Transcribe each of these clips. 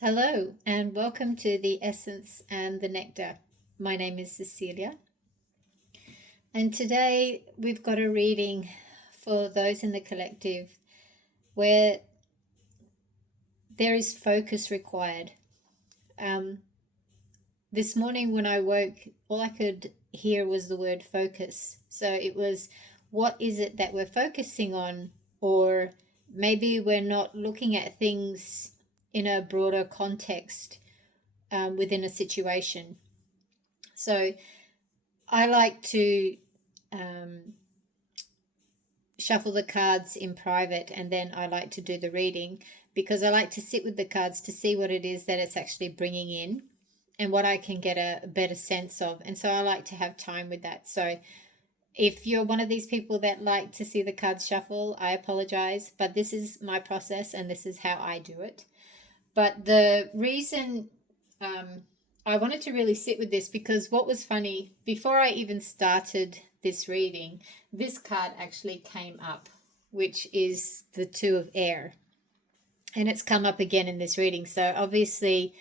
Hello, and welcome to the Essence and the Nectar. My name is Cecilia, and today we've got a reading for those in the collective where there is focus required. Um, this morning when I woke, all I could hear was the word focus. So it was, what is it that we're focusing on? Or maybe we're not looking at things in a broader context within a situation. So I like to um, shuffle the cards in private, and then I like to do the reading because I like to sit with the cards to see what it is that it's actually bringing in and what I can get a better sense of. And so I like to have time with that. So if you're one of these people that like to see the cards shuffle, I apologize, but this is my process and this is how I do it. But the reason I wanted to really sit with this, because what was funny, before I even started this reading, this card actually came up, which is the Two of Air. And it's come up again in this reading. So obviously,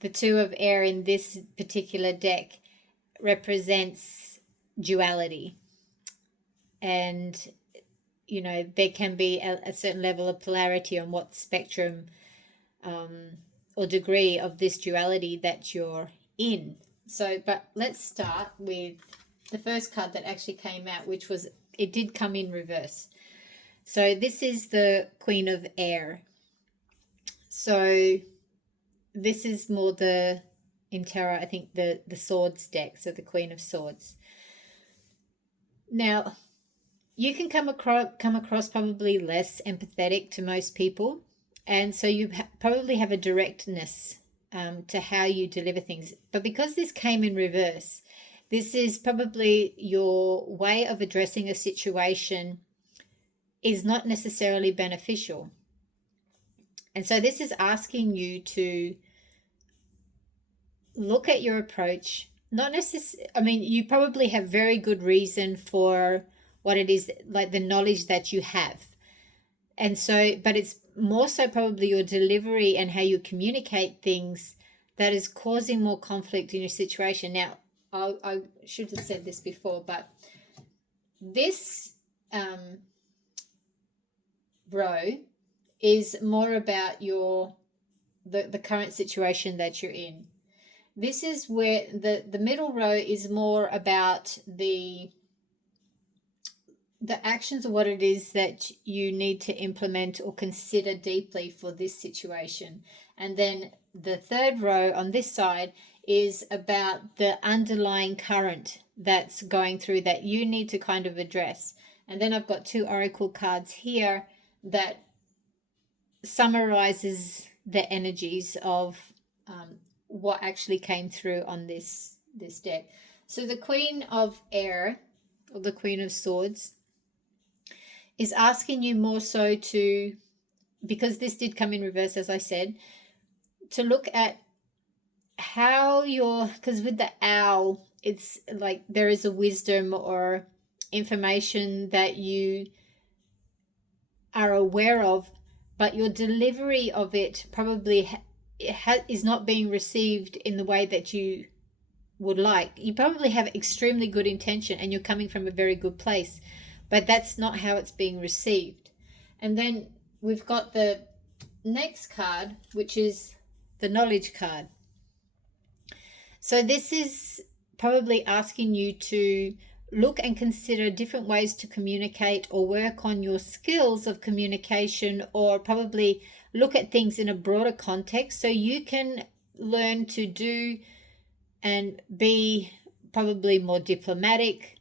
the Two of Air in this particular deck represents duality. And, there can be a certain level of polarity on what spectrum or degree of this duality that you're in. So, but let's start with the first card that actually came out, which was, it did come in reverse. So this is the Queen of Air. So this is more in tarot, I think the Swords deck, so the Queen of Swords. Now, you can come across probably less empathetic to most people, and so you probably have a directness to how you deliver things. But because this came in reverse, this is probably your way of addressing a situation is not necessarily beneficial. And so this is asking you to look at your approach. Not necessarily, I mean, you probably have very good reason for what it is, like the knowledge that you have. And so, but it's more so probably your delivery and how you communicate things that is causing more conflict in your situation. Now, I should have said this before, but this row is more about the current situation that you're in. This is where the middle row is more about the actions of what it is that you need to implement or consider deeply for this situation. And then the third row on this side is about the underlying current that's going through that you need to kind of address. And then I've got two oracle cards here that summarizes the energies of what actually came through on this deck. So the Queen of Air, or the Queen of Swords, is asking you more so to, because this did come in reverse, as I said, to look at how you're, because with the owl, it's like there is a wisdom or information that you are aware of, but your delivery of it probably is not being received in the way that you would like. You probably have extremely good intention and you're coming from a very good place, but that's not how it's being received. And then we've got the next card, which is the Knowledge card. So this is probably asking you to look and consider different ways to communicate or work on your skills of communication, or probably look at things in a broader context so you can learn to do and be probably more diplomatic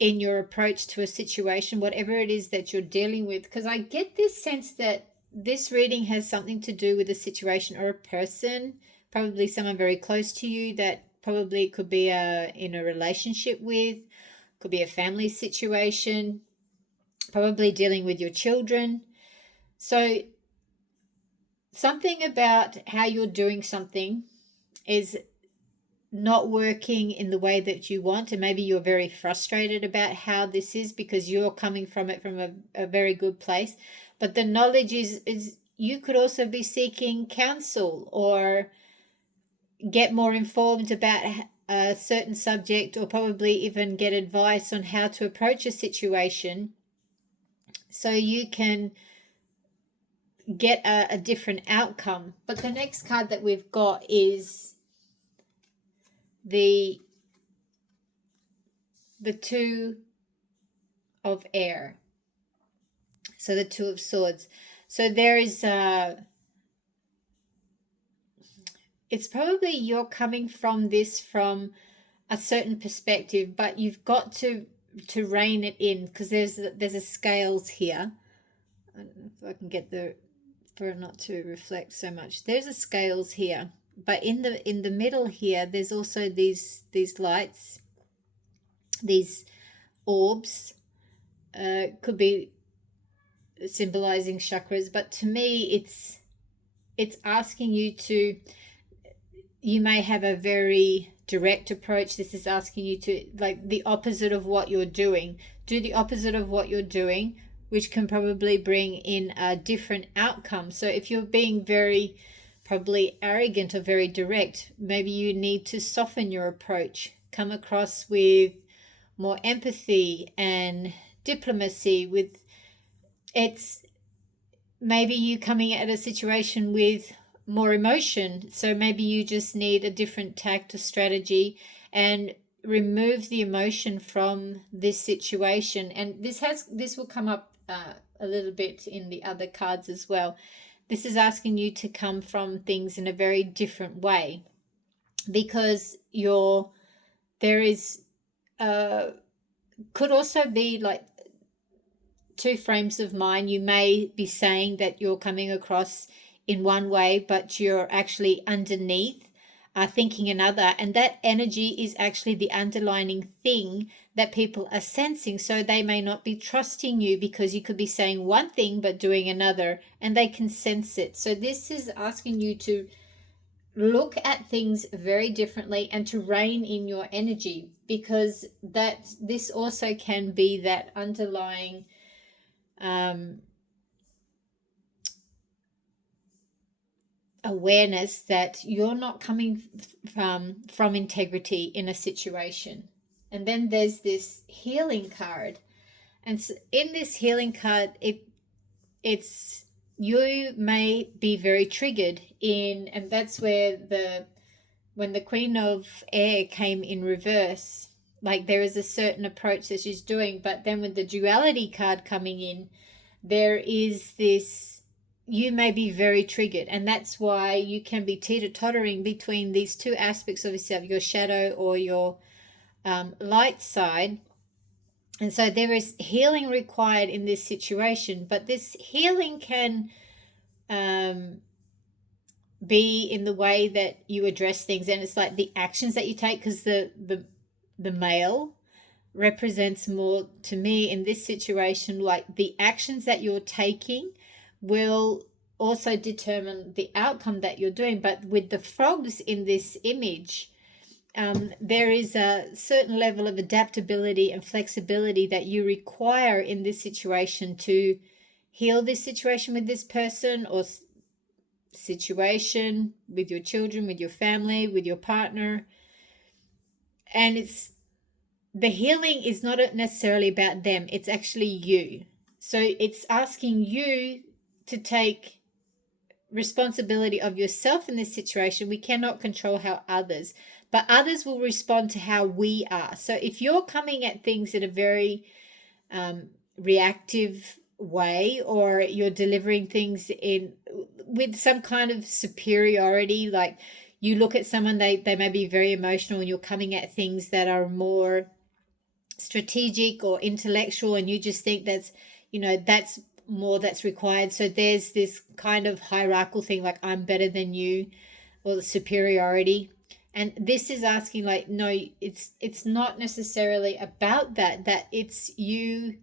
in your approach to a situation, whatever it is that you're dealing with. Because I get this sense that this reading has something to do with a situation or a person, probably someone very close to you that probably could be in a relationship with, could be a family situation, probably dealing with your children. So something about how you're doing something is not working in the way that you want, and maybe you're very frustrated about how this is because you're coming from it from a very good place. But the knowledge is you could also be seeking counsel or get more informed about a certain subject, or probably even get advice on how to approach a situation so you can get a different outcome. But the next card that we've got is the Two of Air. So the Two of Swords. So there is it's probably you're coming from this from a certain perspective, but you've got to rein it in, because there's a scales here. I don't know if I can get for it not to reflect so much. There's a scales here, but in the middle here, there's also these lights, these orbs. Could be symbolizing chakras, but to me, it's asking you to. You may have a very direct approach. This is asking you to, like, the opposite of what you're doing. Do the opposite of what you're doing, which can probably bring in a different outcome. So if you're being very probably arrogant or very direct, maybe you need to soften your approach, come across with more empathy and diplomacy. With it's maybe you coming at a situation with more emotion, so maybe you just need a different tact or strategy and remove the emotion from this situation. And this will come up a little bit in the other cards as well. This is asking you to come from things in a very different way, because there is could also be like two frames of mind. You may be saying that you're coming across in one way, but you're actually underneath thinking another, and that energy is actually the underlying thing that people are sensing. So they may not be trusting you because you could be saying one thing but doing another, and they can sense it. So this is asking you to look at things very differently and to rein in your energy, because this also can be that underlying awareness that you're not coming from integrity in a situation. And then there's this healing card, and so in this healing card, it's you may be very triggered in, and that's where when the Queen of Air came in reverse, like there is a certain approach that she's doing, but then with the duality card coming in, there is this, you may be very triggered, and that's why you can be teeter-tottering between these two aspects of yourself, your shadow or your light side. And so there is healing required in this situation, but this healing can be in the way that you address things, and it's like the actions that you take, because the male represents more to me in this situation, like the actions that you're taking will also determine the outcome that you're doing. But with the frogs in this image, there is a certain level of adaptability and flexibility that you require in this situation to heal this situation with this person, or situation with your children, with your family, with your partner. And the healing is not necessarily about them, it's actually you. So it's asking you to take responsibility of yourself in this situation. We cannot control how others, but others will respond to how we are. So if you're coming at things in a very reactive way, or you're delivering things with some kind of superiority, like you look at someone, they may be very emotional, and you're coming at things that are more strategic or intellectual, and you just think that's required. So there's this kind of hierarchical thing, like I'm better than you, or the superiority. And this is asking, like, no, it's not necessarily about that it's you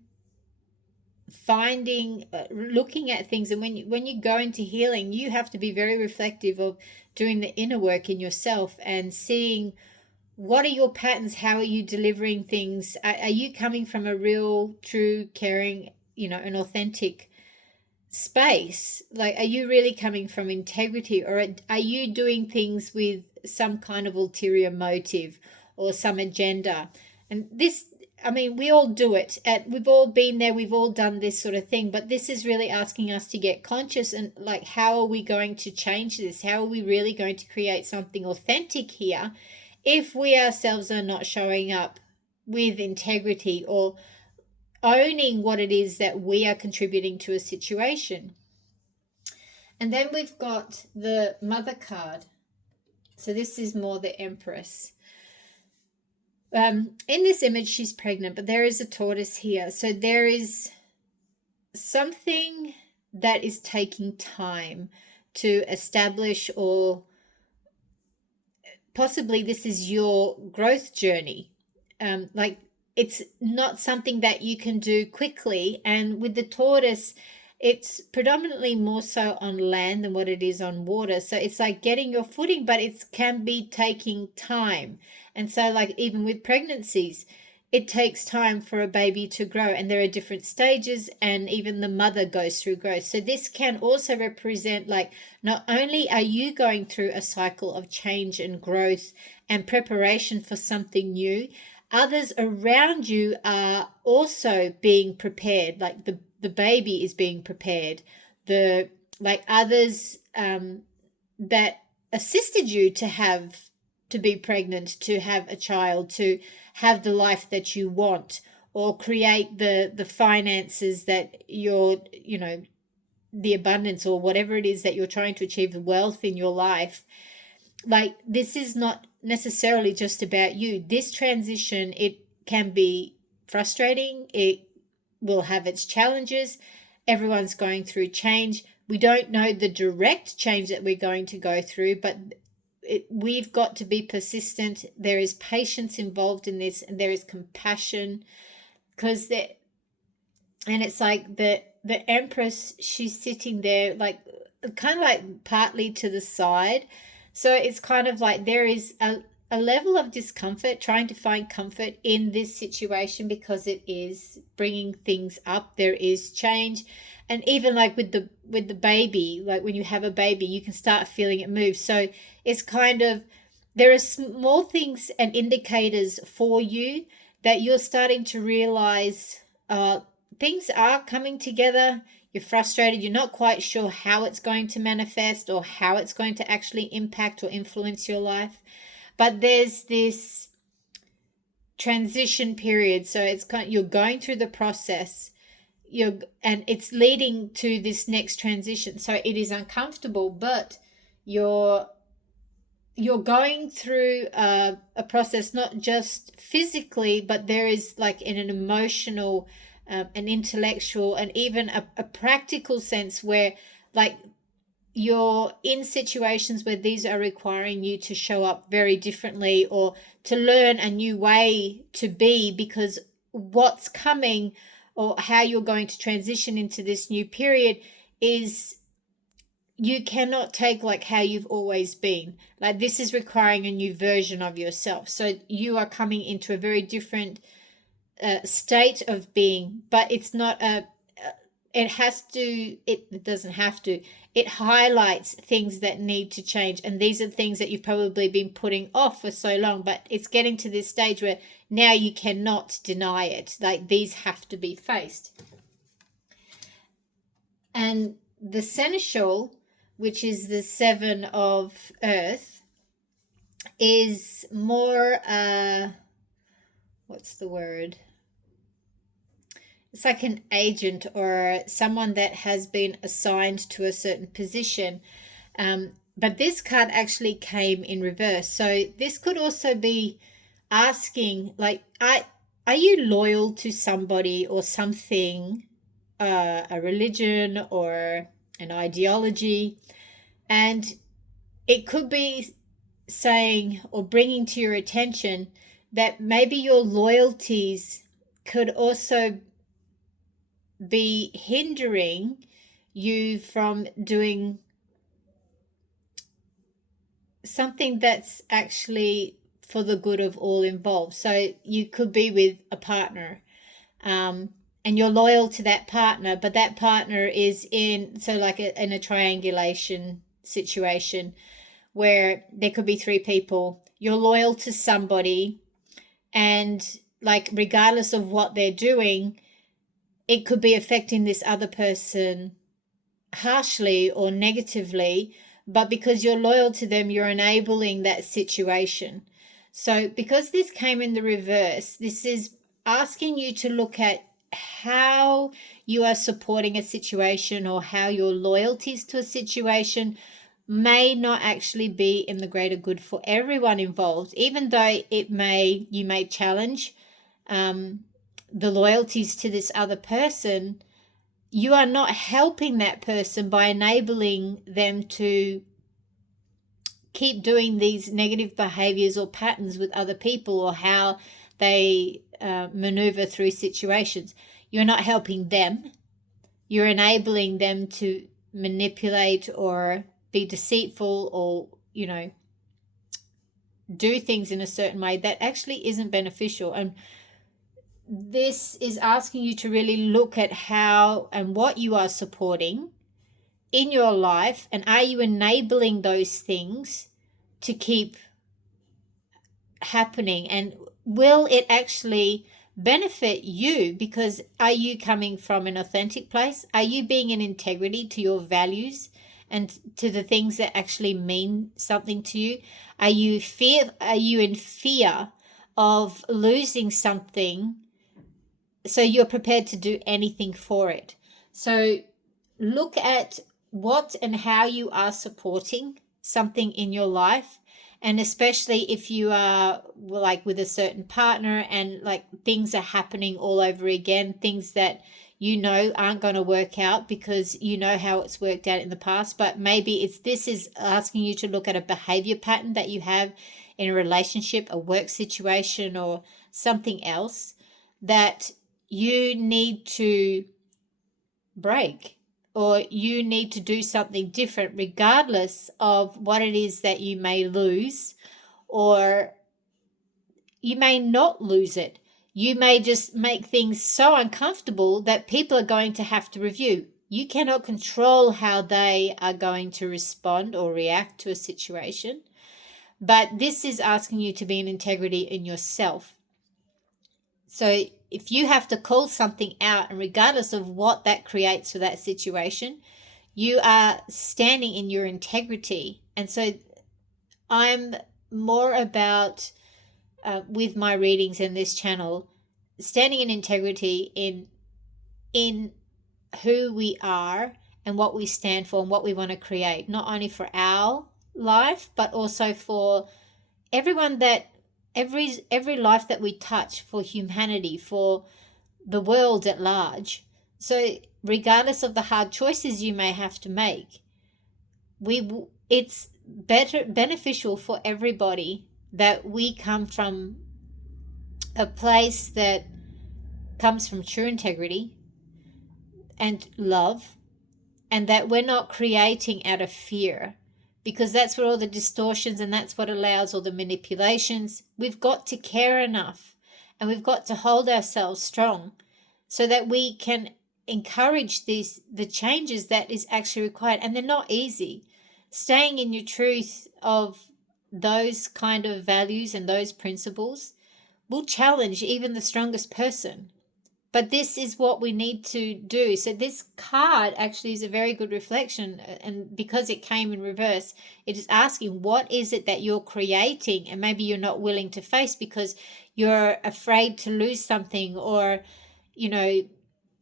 finding, looking at things. And when you go into healing, you have to be very reflective of doing the inner work in yourself and seeing what are your patterns, how are you delivering things, are you coming from a real, true, caring, an authentic space. Like, are you really coming from integrity, or are you doing things with some kind of ulterior motive or some agenda? And this, I mean, we all do it. We've all been there. We've all done this sort of thing. But this is really asking us to get conscious and, like, how are we going to change this? How are we really going to create something authentic here if we ourselves are not showing up with integrity or owning what it is that we are contributing to a situation? And then we've got the Mother card. So this is more the Empress. In this image, she's pregnant, but there is a tortoise here. So there is something that is taking time to establish, or possibly this is your growth journey. Like, it's not something that you can do quickly. And with the tortoise, it's predominantly more so on land than what it is on water. So it's like getting your footing, but it can be taking time. And so, like, even with pregnancies, it takes time for a baby to grow, and there are different stages, and even the mother goes through growth. So this can also represent, like, not only are you going through a cycle of change and growth and preparation for something new, others around you are also being prepared. Like, the baby is being prepared. Like, others that assisted you to be pregnant, to have a child, to have the life that you want, or create the finances that you're, the abundance or whatever it is that you're trying to achieve, the wealth in your life. Like, this is not necessarily just about you. This transition, it can be frustrating. It will have its challenges. Everyone's going through change. We don't know the direct change that we're going to go through, but we've got to be persistent. There is patience involved in this, and there is compassion, because and it's like the Empress, she's sitting there, like, kind of like partly to the side. So it's kind of like there is a level of discomfort, trying to find comfort in this situation, because it is bringing things up. There is change. And even like with the baby, like when you have a baby, you can start feeling it move. So it's kind of, there are small things and indicators for you that you're starting to realize things are coming together. You're frustrated. You're not quite sure how it's going to manifest or how it's going to actually impact or influence your life. But there's this transition period. So it's you're going through the process. And it's leading to this next transition. So it is uncomfortable, but you're going through a process, not just physically, but there is, like, in an emotional, an intellectual, and even a practical sense, where, like, you're in situations where these are requiring you to show up very differently, or to learn a new way to be, because what's coming, or how you're going to transition into this new period, is you cannot take like how you've always been. Like, this is requiring a new version of yourself. So you are coming into a very different state of being, but it's not it doesn't have to. It highlights things that need to change. And these are things that you've probably been putting off for so long, but it's getting to this stage where now you cannot deny it. Like, these have to be faced. And the Seneschal, which is the 7 of Earth, is more, what's the word? It's like an agent, or someone that has been assigned to a certain position. But this card actually came in reverse. So this could also be asking, like, are you loyal to somebody or something, a religion or an ideology? And it could be saying, or bringing to your attention, that maybe your loyalties could also be hindering you from doing something that's actually for the good of all involved. So you could be with a partner, and you're loyal to that partner, but that partner is in, so like in a triangulation situation where there could be three people, you're loyal to somebody, and like regardless of what they're doing, it could be affecting this other person harshly or negatively, but because you're loyal to them, you're enabling that situation. So because this came in the reverse, this is asking you to look at how you are supporting a situation, or how your loyalties to a situation may not actually be in the greater good for everyone involved, even though you may challenge the loyalties to this other person. You are not helping that person by enabling them to keep doing these negative behaviors or patterns with other people, or how they maneuver through situations. You're not helping them. You're enabling them to manipulate or be deceitful, or, do things in a certain way that actually isn't beneficial. And this is asking you to really look at how and what you are supporting in your life, and are you enabling those things to keep happening, and will it actually benefit you? Because are you coming from an authentic place? Are you being in integrity to your values and to the things that actually mean something to you? Are you in fear of losing something, so you're prepared to do anything for it? So look at what and how you are supporting something in your life, and especially if you are like with a certain partner and like things are happening all over again, things that aren't going to work out because how it's worked out in the past. But maybe this is asking you to look at a behavior pattern that you have in a relationship, a work situation, or something else that you need to break, or you need to do something different, regardless of what it is that you may lose, or you may not lose it. You may just make things so uncomfortable that people are going to have to review. You cannot control how they are going to respond or react to a situation, but this is asking you to be in integrity in yourself. So if you have to call something out, and regardless of what that creates for that situation, you are standing in your integrity. And so I'm more about, with my readings in this channel, standing in integrity in who we are and what we stand for and what we want to create, not only for our life, but also for everyone that every life that we touch, for humanity, for the world at large. So regardless of the hard choices you may have to make, it's beneficial for everybody that we come from a place that comes from true integrity and love, and that we're not creating out of fear, because that's where all the distortions, and that's what allows all the manipulations. We've got to care enough, and we've got to hold ourselves strong so that we can encourage the changes that is actually required. And they're not easy. Staying in your truth of those kind of values and those principles will challenge even the strongest person. But this is what we need to do. So this card actually is a very good reflection. And because it came in reverse, it is asking, what is it that you're creating and maybe you're not willing to face because you're afraid to lose something, or,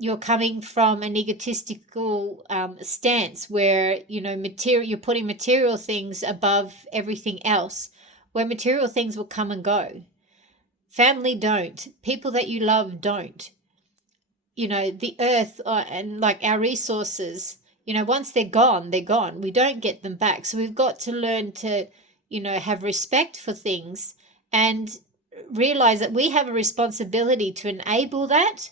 you're coming from an egotistical stance where, you're putting material things above everything else, where material things will come and go. Family don't. People that you love don't. The earth and like our resources, once they're gone, they're gone. We don't get them back. So we've got to learn to, have respect for things and realize that we have a responsibility to enable that.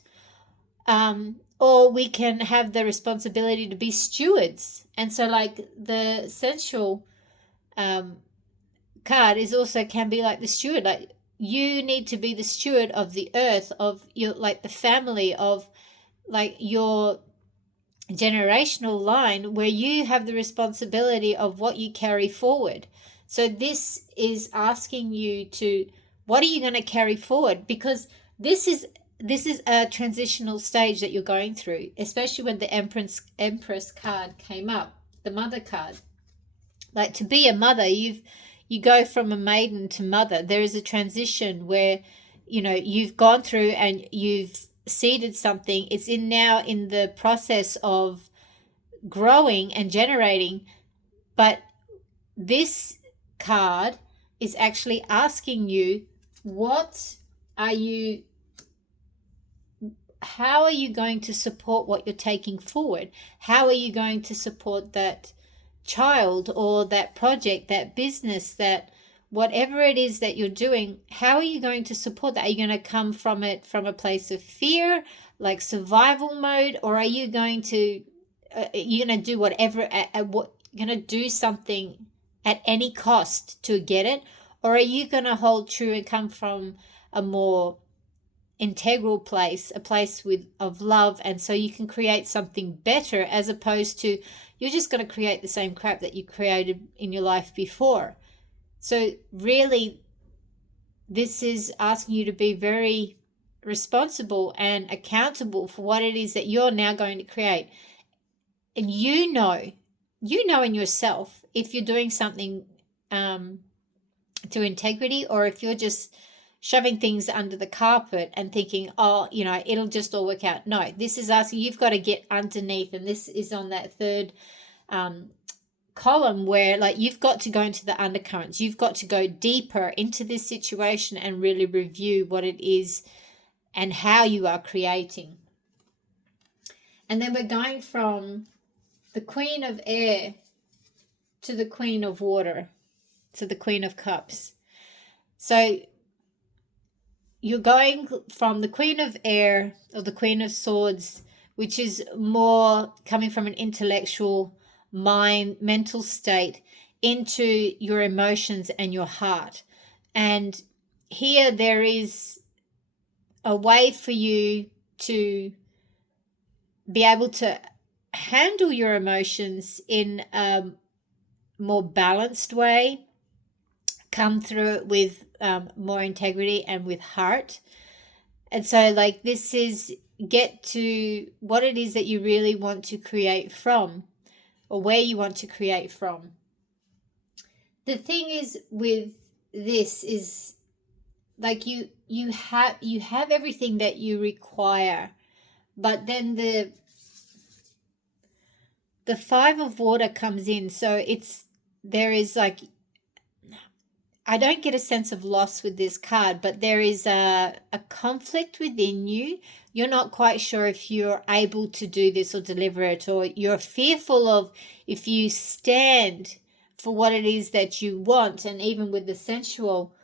Or we can have the responsibility to be stewards. And so like the sensual card is also can be like the steward. Like you need to be the steward of the earth, of your, like the family, of like your generational line where you have the responsibility of what you carry forward. So this is asking you to, what are you going to carry forward? Because this is a transitional stage that you're going through, especially when the Empress card came up, the Mother card. Like, to be a mother, you go from a maiden to mother. There is a transition where, you've gone through and you've seeded something. It's now in the process of growing and generating. But this card is actually asking you, how are you going to support what you're taking forward? How are you going to support that child or that project, that business, that whatever it is that you're doing? How are you going to support that? Are you going to come from it from a place of fear, like survival mode, or are you going to do whatever, you're going to do something at any cost to get it? Or are you going to hold true and come from a more integral place, a place of love, and so you can create something better, as opposed to you're just going to create the same crap that you created in your life before? So really, this is asking you to be very responsible and accountable for what it is that you're now going to create. And you know in yourself if you're doing something to integrity, or if you're just shoving things under the carpet and thinking, oh, it'll just all work out. No, this is asking, you've got to get underneath. And this is on that third column where, like, you've got to go into the undercurrents. You've got to go deeper into this situation and really review what it is and how you are creating. And then we're going from the Queen of Air to the Queen of Water, to the Queen of Cups. So you're going from the Queen of Air, or the Queen of Swords, which is more coming from an intellectual mental state, into your emotions and your heart. And here there is a way for you to be able to handle your emotions in a more balanced way, come through it with more integrity and with heart. And so, like, this is get to what it is that you really want to create from, or where you want to create from. The thing is with this is, like, you have everything that you require, but then the Five of Water comes in. So there is, like, I don't get a sense of loss with this card, but there is a conflict within you. You're not quite sure if you're able to do this or deliver it, or you're fearful of, if you stand for what it is that you want. And even with the sensual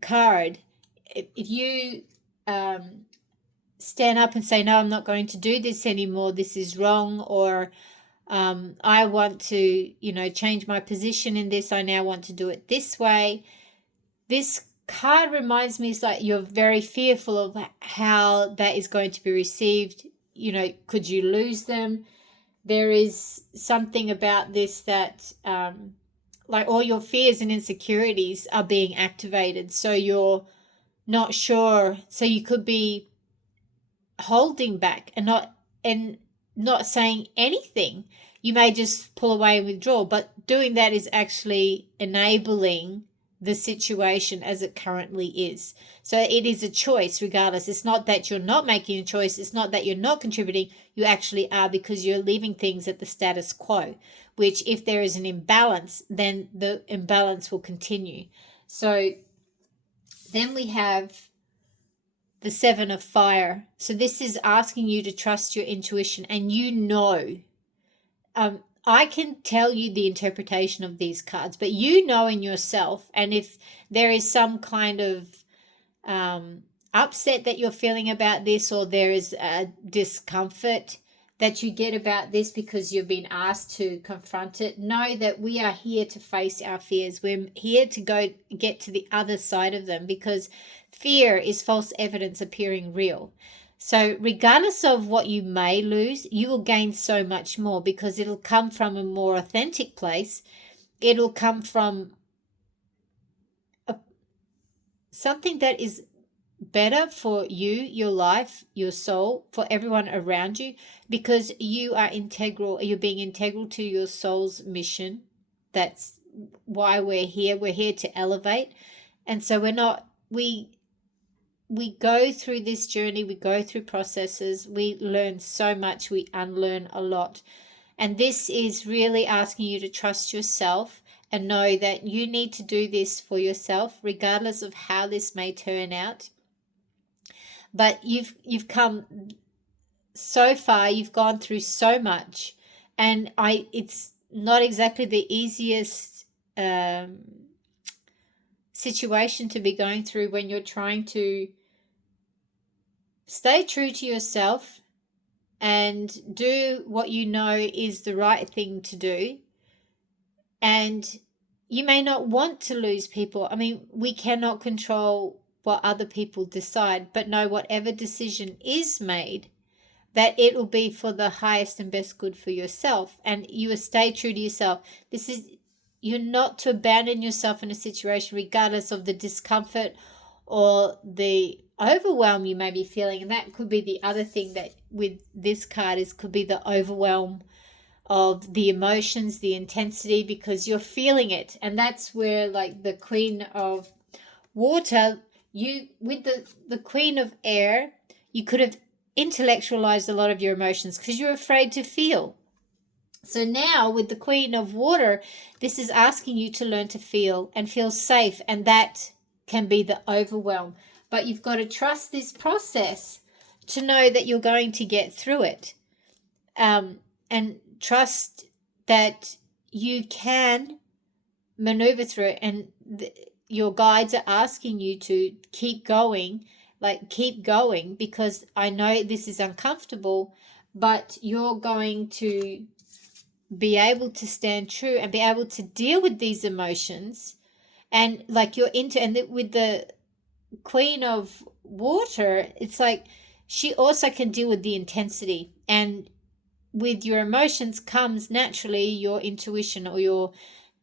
card, if you stand up and say, no, I'm not going to do this anymore, this is wrong, or I want to, change my position in this, I now want to do it this way. This card reminds me, it's like you're very fearful of how that is going to be received. Could you lose them? There is something about this that, like, all your fears and insecurities are being activated. So you're not sure. So you could be holding back and not saying anything. You may just pull away and withdraw, but doing that is actually enabling the situation as it currently is. So it is a choice regardless. It's not that you're not making a choice. It's not that you're not contributing. You actually are, because you're leaving things at the status quo, which, if there is an imbalance, then the imbalance will continue. So then we have the Seven of Fire. So this is asking you to trust your intuition, and I can tell you the interpretation of these cards, but in yourself, and if there is some kind of upset that you're feeling about this, or there is a discomfort that you get about this because you've been asked to confront it, know that we are here to face our fears. We're here to get to the other side of them, because fear is false evidence appearing real. So regardless of what you may lose, you will gain so much more, because it'll come from a more authentic place. It'll come from something that is better for you, your life, your soul, for everyone around you, because you are integral. You're being integral to your soul's mission. That's why we're here. We're here to elevate. And so we go through this journey, we go through processes, we learn so much, we unlearn a lot. And this is really asking you to trust yourself and know that you need to do this for yourself, regardless of how this may turn out. But you've come so far, you've gone through so much, and it's not exactly the easiest situation to be going through when you're trying to stay true to yourself and do what you know is the right thing to do. And you may not want to lose people. I mean, we cannot control what other people decide, but know whatever decision is made, that it will be for the highest and best good for yourself. And you will stay true to yourself. You're not to abandon yourself in a situation regardless of the discomfort or the overwhelm you may be feeling. And that could be the other thing that with this card could be the overwhelm of the emotions, the intensity, because you're feeling it. And that's where, like the Queen of Water, you with the Queen of Air, you could have intellectualized a lot of your emotions because you're afraid to feel. So now with the Queen of Water, this is asking you to learn to feel and feel safe, and that can be the overwhelm. But you've got to trust this process to know that you're going to get through it, and trust that you can maneuver through it. And your guides are asking you to keep going, because I know this is uncomfortable, but you're going to be able to stand true and be able to deal with these emotions. And like with the Queen of Water, it's like she also can deal with the intensity, and with your emotions comes naturally your intuition or your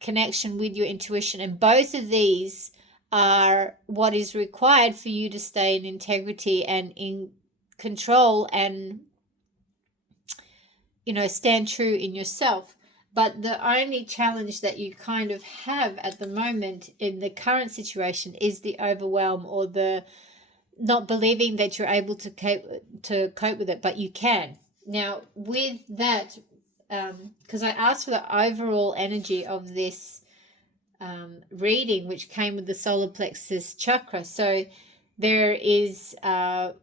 connection with your intuition. And both of these are what is required for you to stay in integrity and in control and, stand true in yourself. But the only challenge that you kind of have at the moment in the current situation is the overwhelm, or the not believing that you're able to cope with it, but you can. Now, with that, because I asked for the overall energy of this reading, which came with the solar plexus chakra. So there is a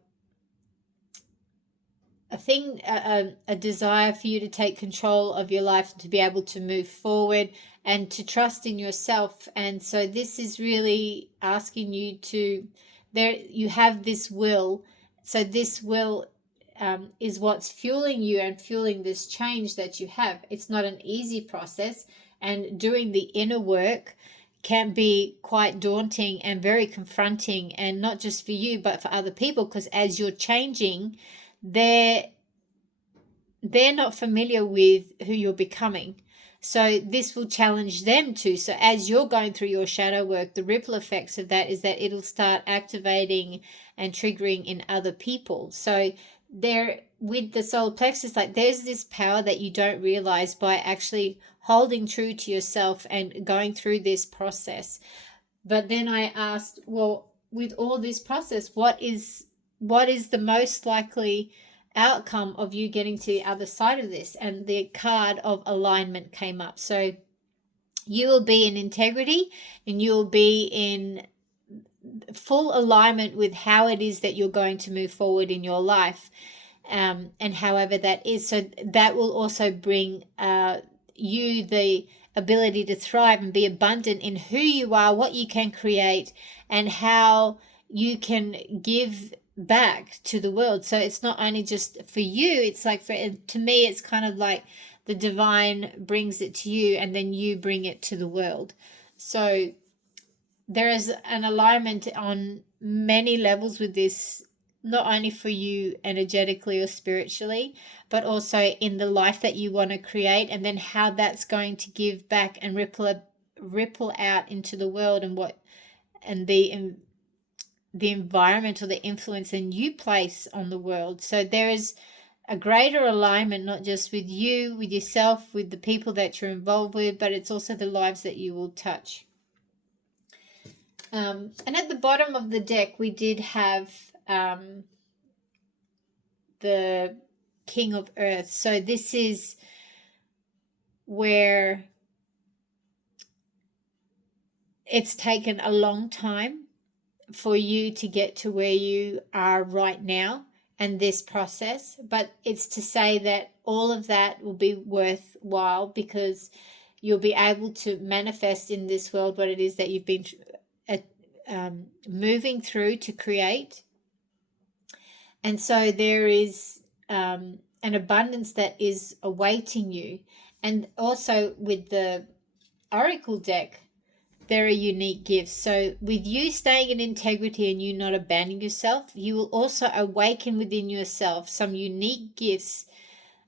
desire for you to take control of your life and to be able to move forward and to trust in yourself. And so this is really asking you you have this will. So this will is what's fueling you and fueling this change that you have. It's not an easy process, and doing the inner work can be quite daunting and very confronting, and not just for you but for other people, because as you're changing, they're not familiar with who you're becoming. So this will challenge them too. So as you're going through your shadow work, the ripple effects of that is that it'll start activating and triggering in other people. So there, with the solar plexus, like there's this power that you don't realize by actually holding true to yourself and going through this process. But then I asked, well, with all this process, what is the most likely outcome of you getting to the other side of this? And the card of alignment came up. So you will be in integrity, and you will be in full alignment with how it is that you're going to move forward in your life, and however that is. So that will also bring you the ability to thrive and be abundant in who you are, what you can create, and how you can give back to the world. So it's not only just for you, it's like to me it's kind of like the divine brings it to you and then you bring it to the world. So there is an alignment on many levels with this not only for you energetically or spiritually, but also in the life that you want to create, and then how that's going to give back and ripple out into the world, and what and the environment or the influence that you place on the world. So there is a greater alignment, not just with you, with yourself, with the people that you're involved with, but it's also the lives that you will touch. And at the bottom of the deck, we did have the King of Earth. So this is where it's taken a long time for you to get to where you are right now and this process, but it's to say that all of that will be worthwhile, because you'll be able to manifest in this world what it is that you've been moving through to create. And so there is an abundance that is awaiting you. And also with the Oracle deck, there are unique gifts. So with you staying in integrity and you not abandoning yourself, you will also awaken within yourself some unique gifts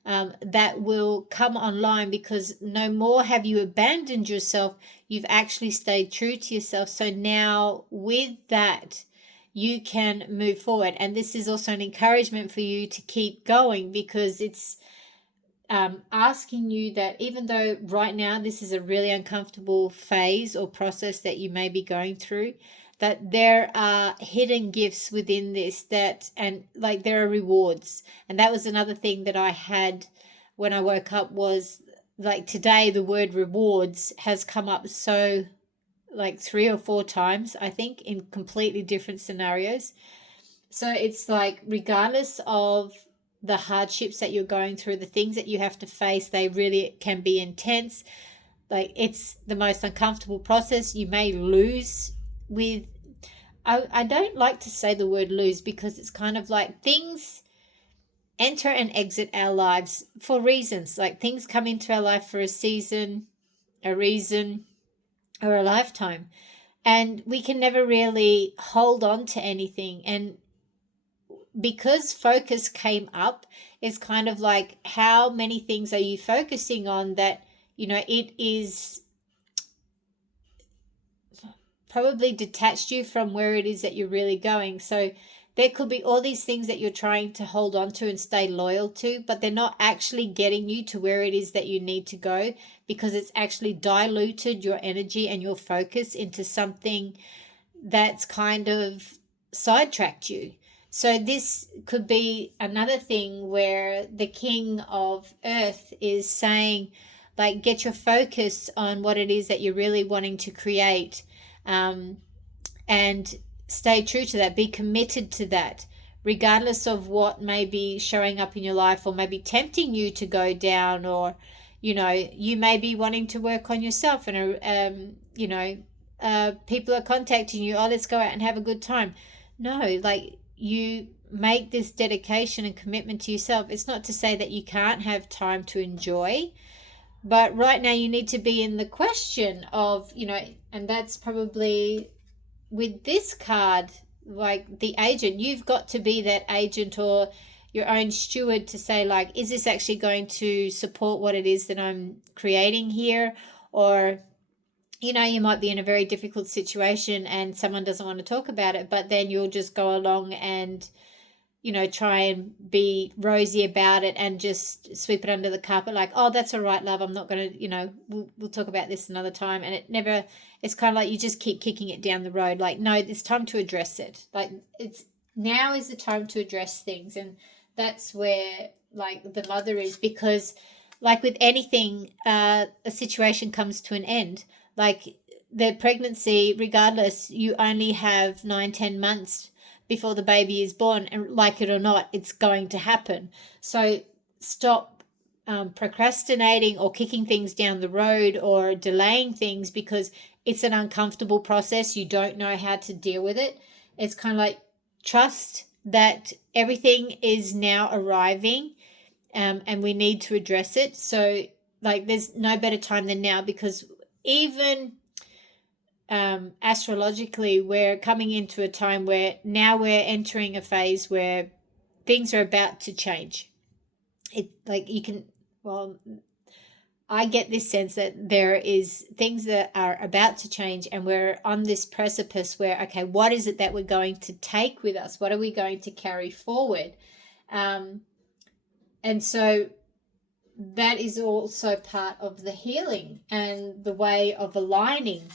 that will come online, because no more have you abandoned yourself, you've actually stayed true to yourself. So now with that, you can move forward. And this is also an encouragement for you to keep going, because it's asking you that even though right now this is a really uncomfortable phase or process that you may be going through, that there are hidden gifts within this, that, and like there are rewards. And that was another thing that I had when I woke up, was like today the word rewards has come up so like 3 or 4 times, I think, in completely different scenarios. So it's like, regardless of the hardships that you're going through, the things that you have to face, they really can be intense. Like, it's the most uncomfortable process. You may lose with, I don't like to say the word lose, because it's kind of like things enter and exit our lives for reasons. Like, things come into our life for a season, a reason, or a lifetime. And we can never really hold on to anything. And because focus came up, it's kind of like, how many things are you focusing on that, it is probably detached you from where it is that you're really going. So there could be all these things that you're trying to hold on to and stay loyal to, but they're not actually getting you to where it is that you need to go, because it's actually diluted your energy and your focus into something that's kind of sidetracked you. So this could be another thing where the King of Earth is saying, like, get your focus on what it is that you're really wanting to create, and stay true to that. Be committed to that, regardless of what may be showing up in your life, or maybe tempting you to go down, or you may be wanting to work on yourself, and people are contacting you, oh, let's go out and have a good time. No, like, you make this dedication and commitment to yourself. It's not to say that you can't have time to enjoy, but right now you need to be in the question of, and that's probably with this card, like the agent. You've got to be that agent or your own steward to say, like, is this actually going to support what it is that I'm creating here? Or you might be in a very difficult situation and someone doesn't want to talk about it, but then you'll just go along and try and be rosy about it and just sweep it under the carpet, like, oh, that's all right, love, I'm not going to, we'll talk about this another time. And it's kind of like you just keep kicking it down the road. Like, no, it's time to address it. Like, now is the time to address things. And that's where, like, the mother is, because, like with anything, a situation comes to an end. Like, the pregnancy, regardless, you only have 9-10 months before the baby is born, and like it or not, it's going to happen. So stop procrastinating or kicking things down the road or delaying things because it's an uncomfortable process. You don't know how to deal with it. It's kind of like, trust that everything is now arriving, and we need to address it. So, like, there's no better time than now, because even astrologically, we're coming into a time where now we're entering a phase where things are about to change. It like you can, well, I get this sense that there is things that are about to change, and we're on this precipice where, okay, what is it that we're going to take with us? What are we going to carry forward? And so that is also part of the healing and the way of aligning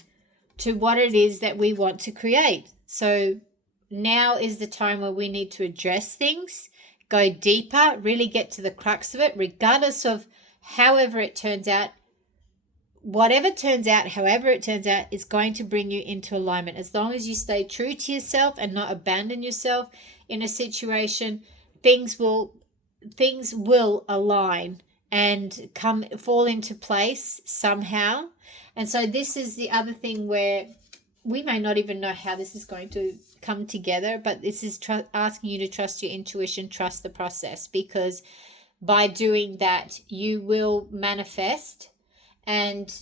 to what it is that we want to create. So now is the time where we need to address things, go deeper, really get to the crux of it, regardless of however it turns out. Whatever turns out, however it turns out, is going to bring you into alignment. As long as you stay true to yourself and not abandon yourself in a situation, things will align and fall into place somehow. And so this is the other thing where we may not even know how this is going to come together, but this is asking you to trust your intuition, trust the process, because by doing that, you will manifest, and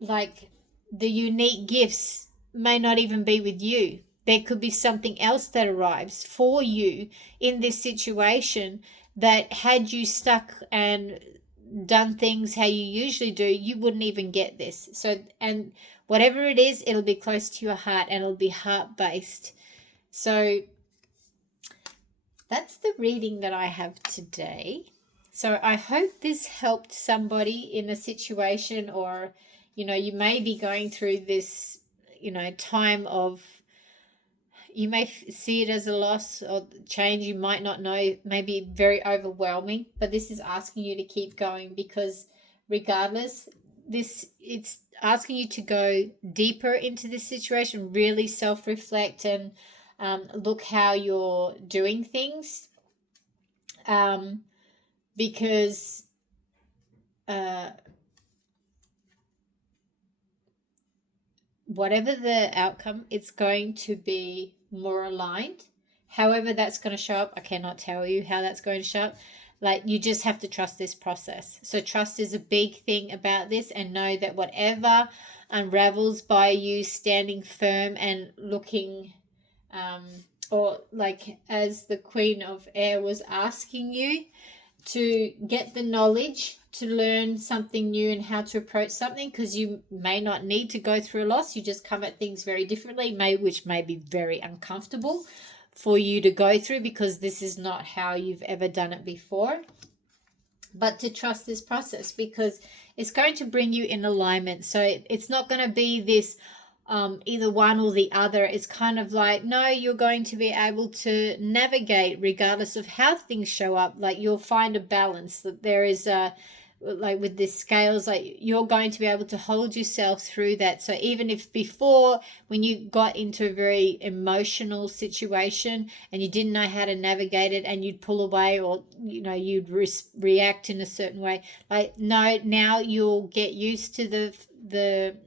like the unique gifts may not even be with you. There could be something else that arrives for you in this situation that, had you stuck and done things how you usually do, you wouldn't even get this. So, and whatever it is, it'll be close to your heart and it'll be heart-based. So that's the reading that I have today. So I hope this helped somebody in a situation, or, you may be going through this, time of, you may see it as a loss or change. You might not know, maybe very overwhelming, but this is asking you to keep going, because regardless, it's asking you to go deeper into this situation, really self-reflect and look how you're doing things, because whatever the outcome, it's going to be more aligned. However that's going to show up, I cannot tell you how that's going to show up. Like, you just have to trust this process. So trust is a big thing about this, and know that whatever unravels by you standing firm and looking, or like as the Queen of Air was asking you to get the knowledge to learn something new and how to approach something, because you may not need to go through a loss. You just come at things very differently, which may be very uncomfortable for you to go through, because this is not how you've ever done it before. But to trust this process, because it's going to bring you in alignment. So it's not going to be this either one or the other. It's kind of like, no, you're going to be able to navigate regardless of how things show up. Like, you'll find a balance, that there is a, like with this scales, like you're going to be able to hold yourself through that. So even if before, when you got into a very emotional situation and you didn't know how to navigate it, and you'd pull away, or you'd react in a certain way, like, no, now you'll get used to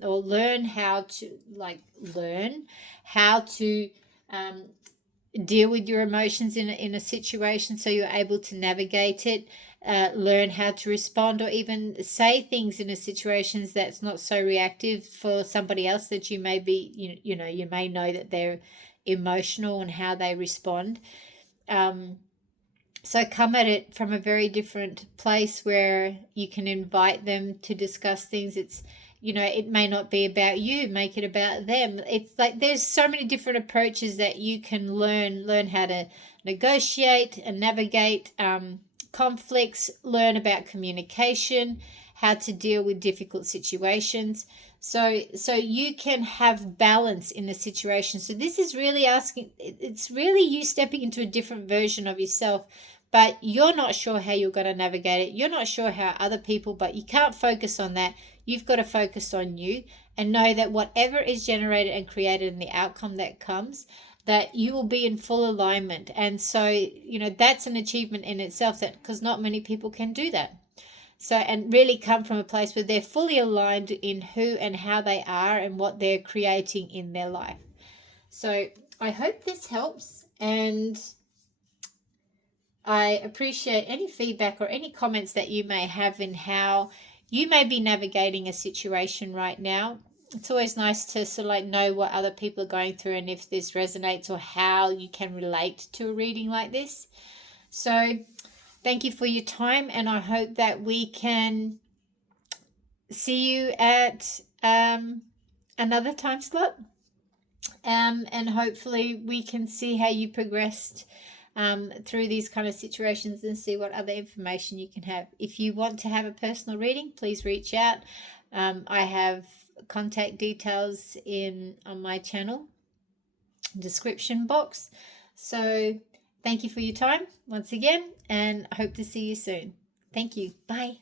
or learn how to deal with your emotions in a situation, so you're able to navigate it, learn how to respond, or even say things in a situation that's not so reactive for somebody else that you may be, you may know that they're emotional and how they respond. So come at it from a very different place, where you can invite them to discuss things. It's, it may not be about you, make it about them. It's like there's so many different approaches that you can learn how to negotiate and navigate conflicts, learn about communication, how to deal with difficult situations. So you can have balance in a situation. So this is really it's really you stepping into a different version of yourself, but you're not sure how you're going to navigate it. You're not sure how other people, but you can't focus on that. You've got to focus on you, and know that whatever is generated and created and the outcome that comes, that you will be in full alignment. And so, that's an achievement in itself, that because not many people can do that. So, and really come from a place where they're fully aligned in who and how they are and what they're creating in their life. So I hope this helps, and I appreciate any feedback or any comments that you may have in how you may be navigating a situation right now. it's always nice to sort of like know what other people are going through and if this resonates or how you can relate to a reading like this. So thank you for your time, and I hope that we can see you at another time slot. And hopefully we can see how you progressed through these kind of situations and see what other information you can have. If you want to have a personal reading, please reach out. I have contact details on my channel description box. So thank you for your time once again, and I hope to see you soon. Thank you. Bye.